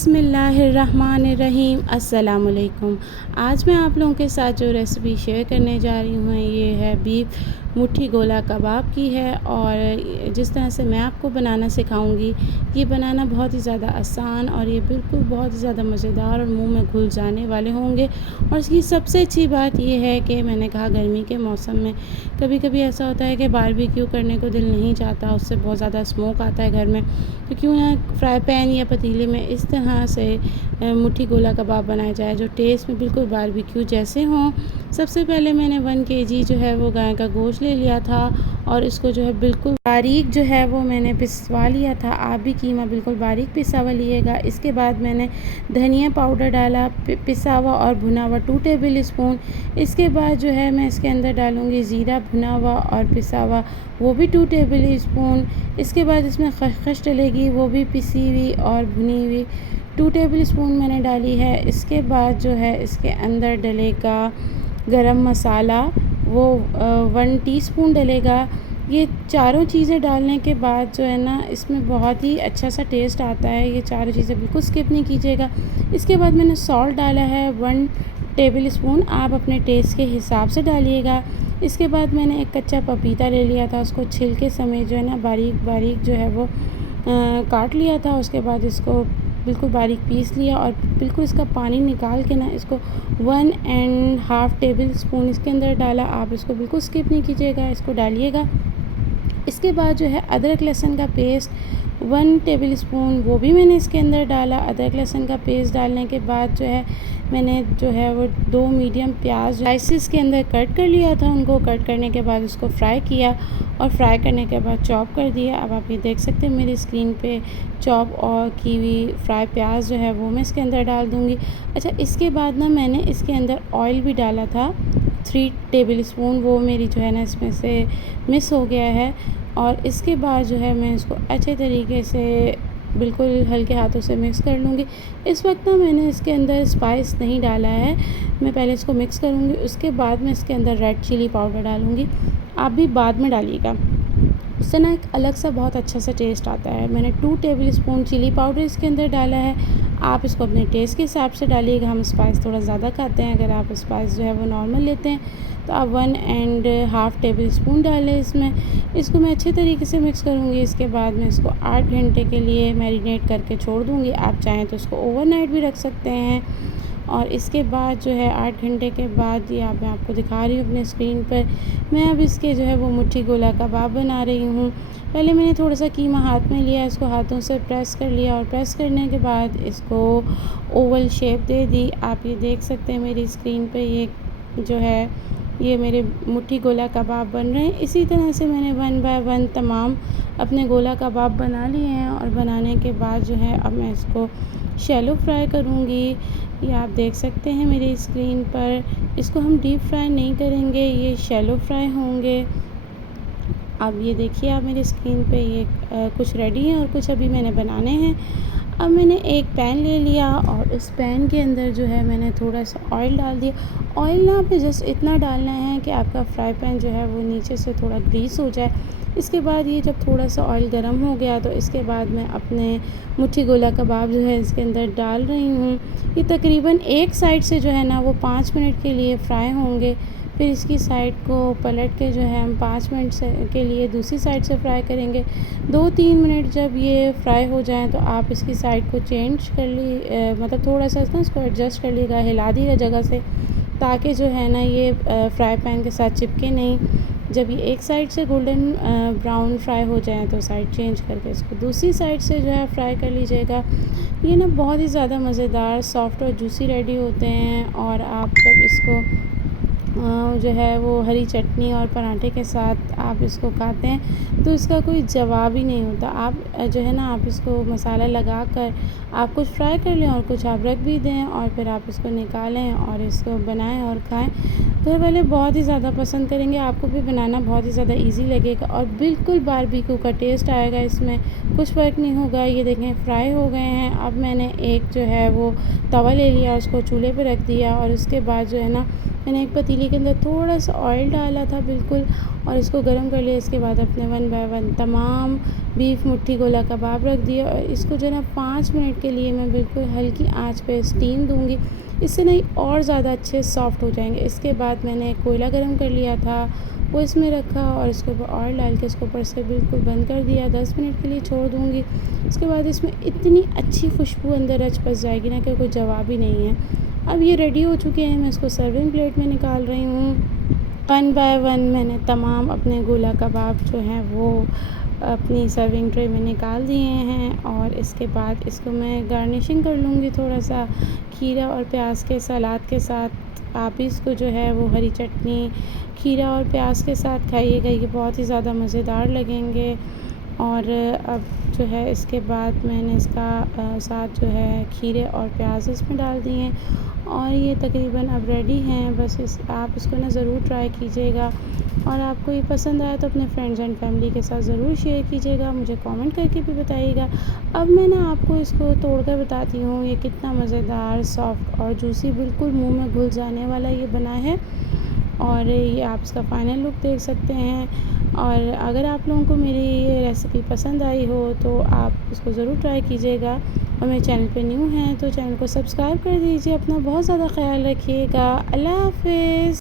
बिस्मिल्लाहिर्रहमानिर्रहीम अस्सलामुअलैकुम। आज मैं आप लोगों के साथ जो रेसिपी शेयर करने जा रही हूँ ये है बीफ मुट्ठी गोला कबाब की है। और जिस तरह से मैं आपको बनाना सिखाऊंगी ये बनाना बहुत ही ज़्यादा आसान और ये बिल्कुल बहुत ही ज़्यादा मज़ेदार और मुंह में घुल जाने वाले होंगे। और इसकी सबसे अच्छी बात ये है कि मैंने कहा गर्मी के मौसम में कभी कभी ऐसा होता है कि बारबेक्यू करने को दिल नहीं चाहता, उससे बहुत ज़्यादा स्मोक आता है घर में, तो क्यों ना फ्राई पैन या पतीले में इस तरह से मुट्ठी गोला कबाब बनाया जाए जो टेस्ट में बिल्कुल बारबेक्यू जैसे हों। सबसे पहले मैंने 1 केजी जो है वो गाय का गोश्त ले लिया था और इसको जो है बिल्कुल बारीक जो है वो मैंने पिसवा लिया था। आप भी कीमा बिल्कुल बारीक पिसा हुआ लिएगा। इसके बाद मैंने धनिया पाउडर डाला, पिसा हुआ और भुना हुआ 2 टेबल स्पून। इसके बाद जो है मैं इसके अंदर डालूँगी ज़ीरा भुना हुआ और पिसा हुआ, वो भी 2 टेबल स्पून। इसके बाद इसमें खसखस डलेगी, वो भी पिसी हुई और भुनी हुई 2 टेबल स्पून मैंने डाली है। इसके बाद जो है इसके अंदर डलेगा गरम मसाला, वो 1 टीस्पून डलेगा। ये चारों चीज़ें डालने के बाद जो है ना इसमें बहुत ही अच्छा सा टेस्ट आता है। ये चारों चीज़ें बिल्कुल स्किप नहीं कीजिएगा। इसके बाद मैंने सॉल्ट डाला है 1 टेबल स्पून, आप अपने टेस्ट के हिसाब से डालिएगा। इसके बाद मैंने एक कच्चा पपीता ले लिया था, उसको छिलके समेत जो है ना बारीक बारीक जो है वो काट लिया था। उसके बाद इसको बिल्कुल बारीक पीस लिया और बिल्कुल इसका पानी निकाल के ना इसको 1.5 टेबल स्पून इसके अंदर डाला। आप इसको बिल्कुल स्किप नहीं कीजिएगा, इसको डालिएगा। इसके बाद जो है अदरक लहसुन का पेस्ट 1 टेबल स्पून, वो भी मैंने इसके अंदर डाला। अदरक लहसुन का पेस्ट डालने के बाद जो है मैंने जो है वो 2 मीडियम प्याज स्लाइसिस के अंदर कट कर लिया था। उनको कट करने के बाद उसको फ्राई किया और फ्राई करने के बाद चॉप कर दिया। अब आप ये देख सकते हैं मेरी स्क्रीन पे चॉप और की हुई फ्राई प्याज जो है वो मैं इसके अंदर डाल दूँगी। अच्छा, इसके बाद ना मैंने इसके अंदर ऑयल भी डाला था 3 टेबल स्पून, वो मेरी जो है ना इसमें से मिस हो गया है। और इसके बाद जो है मैं इसको अच्छे तरीके से बिल्कुल हल्के हाथों से मिक्स कर लूँगी। इस वक्त ना मैंने इसके अंदर स्पाइस नहीं डाला है, मैं पहले इसको मिक्स करूँगी, उसके बाद मैं इसके अंदर रेड चिली पाउडर डालूँगी। आप भी बाद में डालिएगा, उससे ना एक अलग सा बहुत अच्छा सा टेस्ट आता है। मैंने 2 टेबल स्पून चिली पाउडर इसके अंदर डाला है। आप इसको अपने टेस्ट के हिसाब से डालिएगा, हम स्पाइस थोड़ा ज़्यादा खाते हैं। अगर आप स्पाइस जो है वो नॉर्मल लेते हैं तो आप 1.5 टेबल स्पून डालें इसमें। इसको मैं अच्छे तरीके से मिक्स करूँगी। इसके बाद मैं इसको 8 घंटे के लिए मैरिनेट करके छोड़ दूँगी। आप चाहें तो इसको ओवरनाइट भी रख सकते हैं। और इसके बाद जो है 8 घंटे के बाद ये मैं आपको दिखा रही हूँ अपने स्क्रीन पर। मैं अब इसके जो है वो मुट्ठी गोला कबाब बना रही हूँ। पहले मैंने थोड़ा सा कीमा हाथ में लिया, इसको हाथों से प्रेस कर लिया और प्रेस करने के बाद इसको ओवल शेप दे दी। आप ये देख सकते हैं मेरी स्क्रीन पे ये जो है ये मेरे मुट्ठी गोला कबाब बन रहे हैं। इसी तरह से मैंने 1 बाय 1 तमाम अपने गोला कबाब बना लिए हैं। और बनाने के बाद जो है अब मैं इसको शैलो फ्राई करूँगी। ये आप देख सकते हैं मेरी स्क्रीन पर। इसको हम डीप फ्राई नहीं करेंगे, ये शैलो फ्राई होंगे। अब ये देखिए आप मेरी स्क्रीन पे ये कुछ रेडी है और कुछ अभी मैंने बनाने हैं। अब मैंने एक पैन ले लिया और इस पैन के अंदर जो है मैंने थोड़ा सा ऑयल डाल दिया। ऑयल ना आपने जस्ट इतना डालना है कि आपका फ्राई पैन जो है वो नीचे से थोड़ा ग्रीस हो जाए। इसके बाद ये जब थोड़ा सा ऑयल गर्म हो गया तो इसके बाद मैं अपने मुट्ठी गोला कबाब जो है इसके अंदर डाल रही हूँ। ये तकरीबन एक साइड से जो है ना वो 5 मिनट के लिए फ्राई होंगे। फिर इसकी साइड को पलट के जो है हम 5 मिनट से के लिए दूसरी साइड से फ्राई करेंगे। 2-3 मिनट जब ये फ्राई हो जाएं तो आप इसकी साइड को चेंज कर मतलब थोड़ा सा ना इसको एडजस्ट कर लीजिएगा, हिला दीजिएगा जगह से, ताकि जो है ना ये फ्राई पैन के साथ चिपके नहीं। जब ये एक साइड से गोल्डन ब्राउन फ्राई हो जाए तो साइड चेंज करके इसको दूसरी साइड से जो है फ्राई कर लीजिएगा। ये ना बहुत ही ज़्यादा मज़ेदार, सॉफ्ट और जूसी रेडी होते हैं। और आप जब इसको जो है वो हरी चटनी और पराठे के साथ आप इसको खाते हैं तो इसका कोई जवाब ही नहीं होता। आप जो है ना आप इसको मसाला लगा कर आप कुछ फ्राई कर लें और कुछ आप रख भी दें और फिर आप इसको निकालें और इसको बनाएं और खाएं तो वाले बहुत ही ज़्यादा पसंद करेंगे। आपको भी बनाना बहुत ही ज़्यादा इजी लगेगा और बिल्कुल बारबेक्यू का टेस्ट आएगा, इसमें कुछ फ़र्क नहीं होगा। ये देखें फ्राई हो गए हैं। अब मैंने एक जो है वो तवा ले लिया, उसको चूल्हे पे रख दिया और उसके बाद जो है ना मैंने एक पतीले के अंदर थोड़ा सा ऑयल डाला था बिल्कुल, और इसको गर्म कर लिया। इसके बाद अपने 1 बाय 1 तमाम बीफ मुट्ठी गोला कबाब रख दिया और इसको जो है ना 5 मिनट के लिए मैं बिल्कुल हल्की आंच पे स्टीम दूँगी। इससे नहीं और ज़्यादा अच्छे सॉफ्ट हो जाएंगे। इसके बाद मैंने कोयला गर्म कर लिया था, वो इसमें रखा और इसके ऊपर ऑयल डाल के इसको ऊपर से बिल्कुल बंद कर दिया। 10 मिनट के लिए छोड़ दूँगी। उसके बाद इसमें इतनी अच्छी खुशबू अंदर रच बस जाएगी ना कि कोई जवाब ही नहीं है। अब ये रेडी हो चुके हैं, मैं इसको सर्विंग प्लेट में निकाल रही हूँ। 1 बाय 1 मैंने तमाम अपने गोला कबाब जो हैं वो अपनी सर्विंग ट्रे में निकाल दिए हैं और इसके बाद इसको मैं गार्निशिंग कर लूँगी थोड़ा-सा खीरा और प्याज के सलाद के साथ। आप इसको जो है वो हरी चटनी खीरा और प्याज के साथ खाइएगा, ये बहुत ही ज़्यादा मज़ेदार लगेंगे। और अब जो है इसके बाद मैंने इसका साथ जो है खीरे और प्याज इसमें डाल दिए हैं और ये तकरीबन अब रेडी हैं। बस आप इसको ना ज़रूर ट्राई कीजिएगा और आपको ये पसंद आया तो अपने फ्रेंड्स एंड फैमिली के साथ ज़रूर शेयर कीजिएगा, मुझे कमेंट करके भी बताइएगा। अब मैं ना आपको इसको तोड़ कर बताती हूँ ये कितना मज़ेदार, सॉफ्ट और जूसी बिल्कुल मुँह में घुल जाने वाला ये बना है। और ये आप इसका फ़ाइनल लुक देख सकते हैं। और अगर आप लोगों को मेरी ये रेसिपी पसंद आई हो तो आप इसको ज़रूर ट्राई कीजिएगा और मेरे चैनल पे न्यू हैं तो चैनल को सब्सक्राइब कर दीजिए। अपना बहुत ज़्यादा ख़्याल रखिएगा। अल्लाह हाफ़िज़।